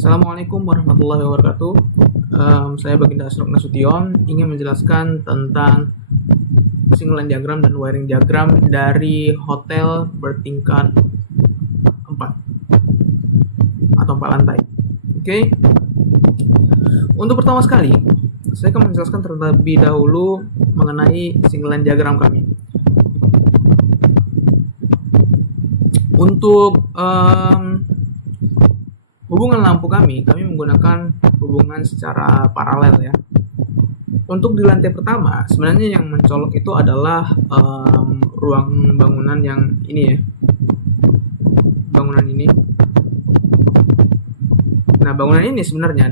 Assalamualaikum warahmatullahi wabarakatuh. Saya Baginda Asrok Nasution ingin menjelaskan tentang single line diagram dan wiring diagram dari hotel bertingkat 4 atau 4 lantai. Oke. Untuk pertama sekali, saya akan menjelaskan terlebih dahulu mengenai single line diagram kami. Untuk hubungan lampu kami menggunakan hubungan secara paralel ya. Untuk di lantai pertama, sebenarnya yang mencolok itu adalah ruang bangunan yang ini ya. Bangunan ini. Nah, bangunan ini sebenarnya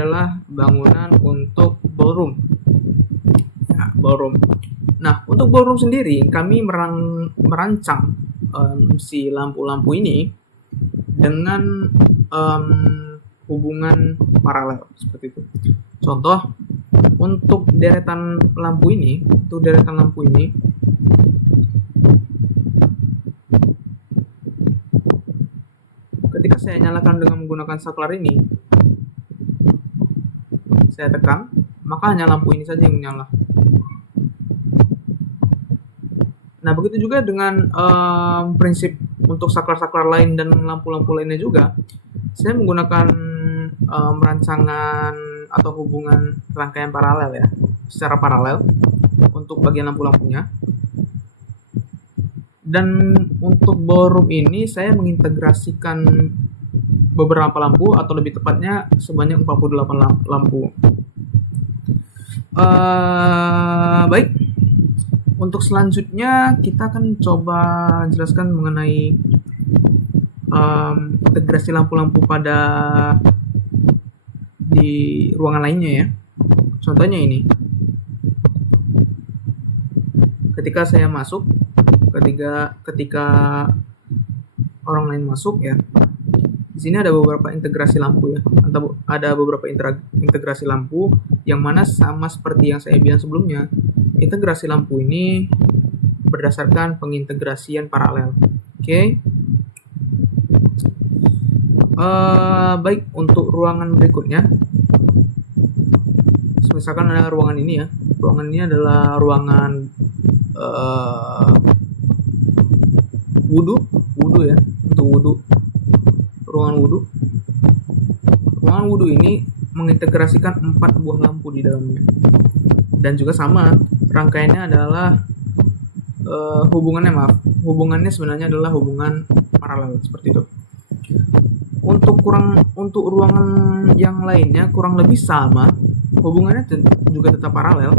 adalah bangunan untuk ballroom. Nah, ballroom. Nah, untuk ballroom sendiri kami merancang si lampu-lampu ini dengan hubungan paralel seperti itu. Contoh, untuk deretan lampu ini, ketika saya nyalakan dengan menggunakan saklar ini, saya tekan, maka hanya lampu ini saja yang menyala. Nah, begitu juga dengan prinsip untuk saklar-saklar lain dan lampu-lampu lainnya juga, saya menggunakan rancangan atau hubungan rangkaian paralel ya, secara paralel untuk bagian lampu-lampunya. Dan untuk ballroom ini saya mengintegrasikan beberapa lampu, atau lebih tepatnya sebanyak 48 lampu. Baik. Untuk selanjutnya kita akan coba jelaskan mengenai integrasi lampu-lampu pada di ruangan lainnya ya. Contohnya ini. Ketika saya masuk, ketika orang lain masuk ya. Di sini ada beberapa integrasi lampu ya. Ada beberapa integrasi lampu yang mana sama seperti yang saya bilang sebelumnya. Integrasi lampu ini berdasarkan pengintegrasian paralel. Oke. Baik, untuk ruangan berikutnya, misalkan ada ruangan ini ya. Ruangan ini adalah ruangan wudhu ya, untuk wudhu. Ruangan wudhu ini mengintegrasikan 4 buah lampu di dalamnya. Dan juga sama, rangkaiannya adalah hubungannya sebenarnya adalah hubungan paralel seperti itu. Untuk ruangan yang lainnya kurang lebih sama, hubungannya juga tetap paralel.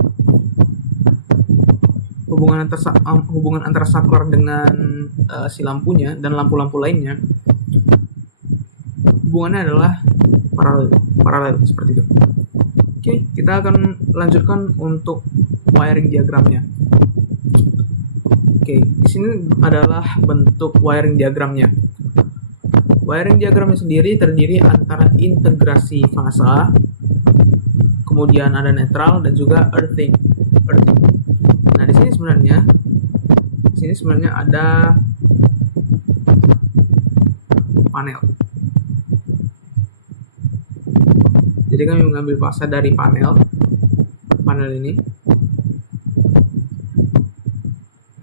Hubungan antara saklar dengan si lampunya dan lampu-lampu lainnya, hubungannya adalah paralel seperti itu. Oke, kita akan lanjutkan untuk wiring diagramnya. Oke, di sini adalah bentuk wiring diagramnya. Wiring diagramnya sendiri terdiri antara integrasi fasa, kemudian ada netral dan juga earthing. Nah, di sini sebenarnya ada panel. Jadi kami mengambil fasa dari panel ini.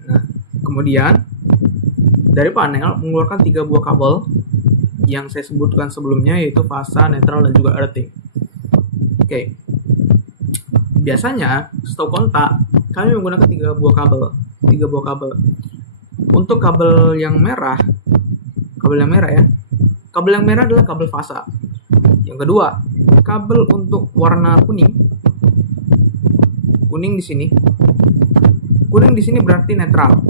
Nah, kemudian dari panel mengeluarkan 3 buah kabel yang saya sebutkan sebelumnya, yaitu fasa, netral, dan juga earthing. Oke. Biasanya stok kontak kami menggunakan 3 buah kabel. Untuk kabel yang merah ya. Kabel yang merah adalah kabel fasa. Yang kedua, kabel untuk warna kuning di sini. Kuning di sini berarti netral.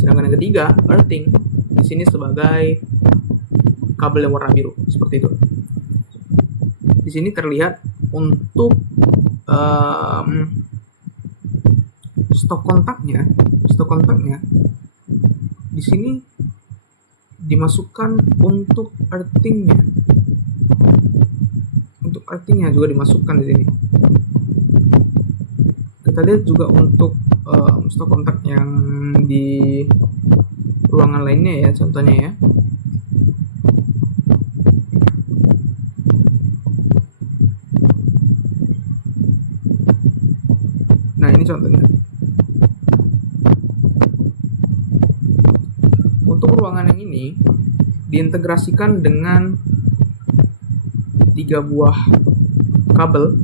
Sedangkan yang ketiga, earthing di sini sebagai kabel yang warna biru, seperti itu. Di sini terlihat untuk stok kontaknya di sini dimasukkan untuk earthingnya. Untuk earthingnya juga dimasukkan di sini. Kita lihat juga untuk stok kontak yang di ruangan lainnya ya, contohnya ya. contohnya. Untuk ruangan yang ini diintegrasikan dengan 3 buah kabel,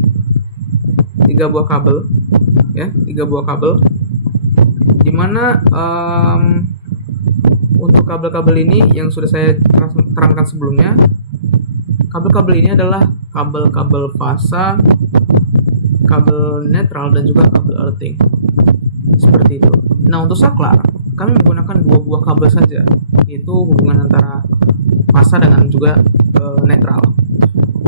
ya, 3 buah kabel, dimana untuk kabel-kabel ini yang sudah saya terangkan sebelumnya, kabel-kabel ini adalah kabel-kabel fasa, kabel netral, dan juga kabel earthing, seperti itu. Nah, untuk saklar kami menggunakan 2 buah kabel saja, yaitu hubungan antara fasa dengan juga netral.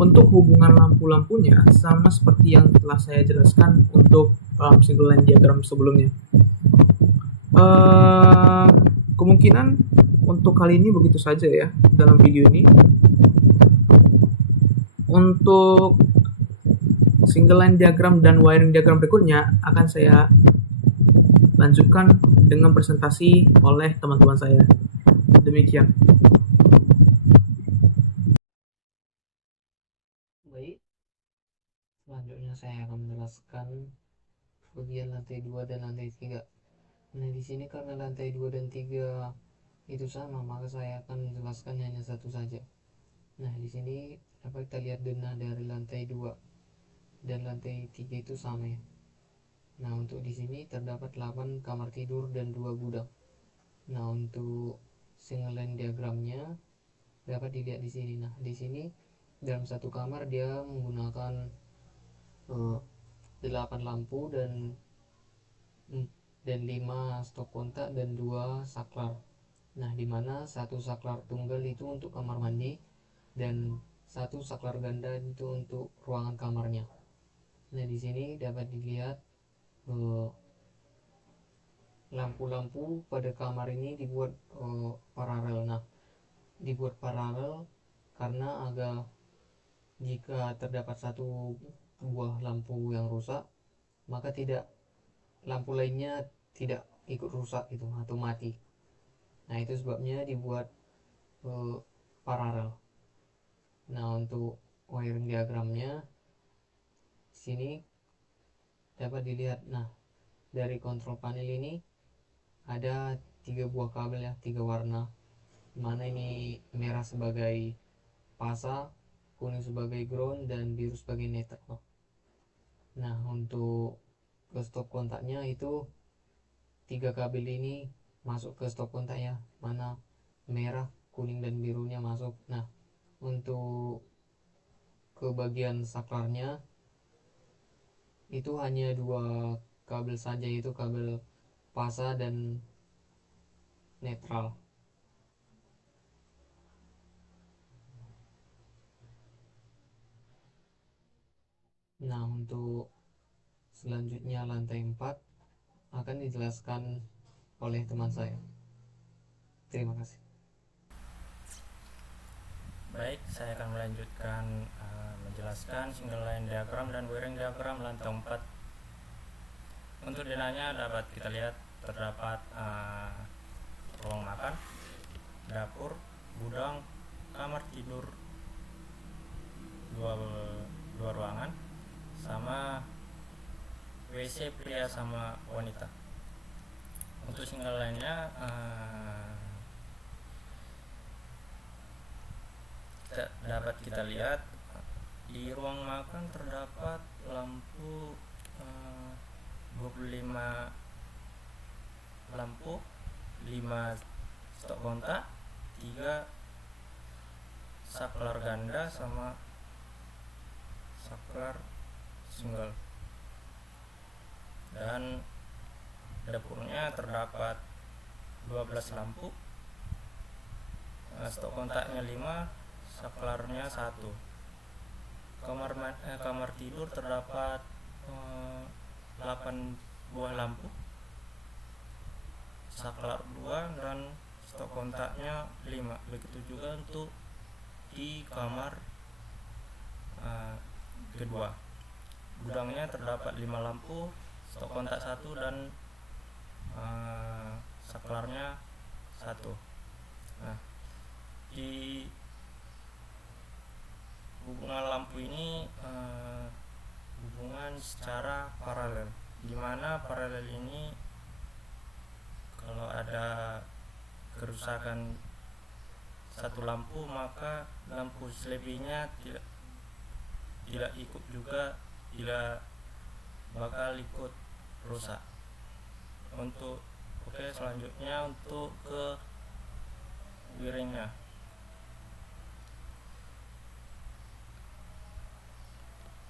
Untuk hubungan lampu-lampunya sama seperti yang telah saya jelaskan untuk single line diagram sebelumnya. Kemungkinan untuk kali ini begitu saja ya dalam video ini. Untuk single line diagram dan wiring diagram berikutnya akan saya lanjutkan dengan presentasi oleh teman-teman saya. Demikian. Baik, selanjutnya saya akan menjelaskan bagian lantai 2 dan lantai 3. Nah, di sini karena lantai 2 dan 3 itu sama, maka saya akan menjelaskan hanya satu saja. Nah, di sini dapat kita lihat denah dari lantai 2 dan lantai 3 itu sama ya. Nah, untuk di sini terdapat 8 kamar tidur dan 2 gudang. Nah, untuk single line diagramnya dapat dilihat di sini. Nah, di sini dalam satu kamar dia menggunakan 8 lampu dan 5 stok kontak dan 2 saklar. Nah, di mana satu saklar tunggal itu untuk kamar mandi dan satu saklar ganda itu untuk ruangan kamarnya. Nah, di sini dapat dilihat lampu-lampu pada kamar ini dibuat paralel. Nah, dibuat paralel karena jika terdapat satu buah lampu yang rusak, maka lampu lainnya tidak ikut rusak gitu atau mati. Nah, itu sebabnya dibuat paralel. Nah, untuk wiring diagramnya sini dapat dilihat. Nah, dari kontrol panel ini ada 3 buah kabel ya, 3 warna. Mana ini merah sebagai fasa, kuning sebagai ground, dan biru sebagai netral. Nah, untuk ke stop kontaknya itu 3 kabel ini masuk ke stop kontak ya, mana merah, kuning, dan birunya masuk. Nah, untuk ke bagian saklarnya itu hanya 2 kabel saja, yaitu kabel fasa dan netral. Nah, untuk selanjutnya lantai 4 akan dijelaskan oleh teman saya. Terima kasih. Baik, saya akan melanjutkan menjelaskan single line diagram dan wiring diagram lantai 4. Untuk denahnya dapat kita lihat terdapat ruang makan, dapur, gudang, kamar tidur, dua ruangan, sama WC pria sama wanita. Untuk single line-nya dapat kita lihat di ruang makan terdapat lampu 25 lampu, 5 stok kontak, 3 saklar ganda sama saklar single. Dan dapurnya terdapat 12 lampu, stok kontaknya 5, saklarnya 1. Kamar tidur terdapat 8 buah lampu, saklar 2, dan stok kontaknya 5. Begitu juga untuk di kamar kedua. Gudangnya terdapat 5 lampu, stok kontak 1, dan saklarnya 1. Nah, di hubungan lampu ini hubungan secara paralel, di mana kerusakan satu lampu, maka lampu selebihnya tidak ikut juga, tidak bakal ikut rusak. Selanjutnya untuk ke wiringnya.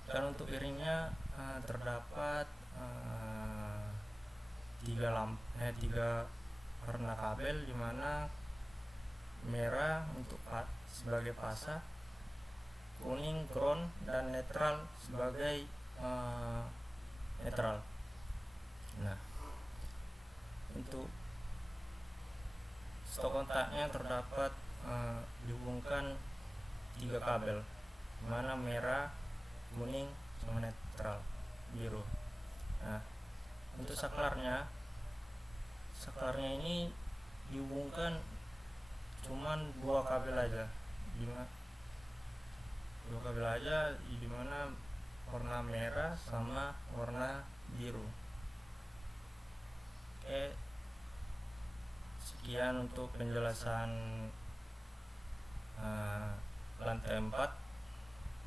Dan untuk wiringnya terdapat tiga warna kabel, dimana merah untuk sebagai fasa, kuning ground, dan netral sebagai netral. Nah, untuk stok kontaknya terdapat dihubungkan 3 kabel, mana merah, kuning, sama netral biru. Nah, untuk saklarnya ini dihubungkan cuman 2 kabel aja, di mana warna merah sama warna biru. Sekian untuk penjelasan lantai 4.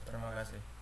Terima kasih.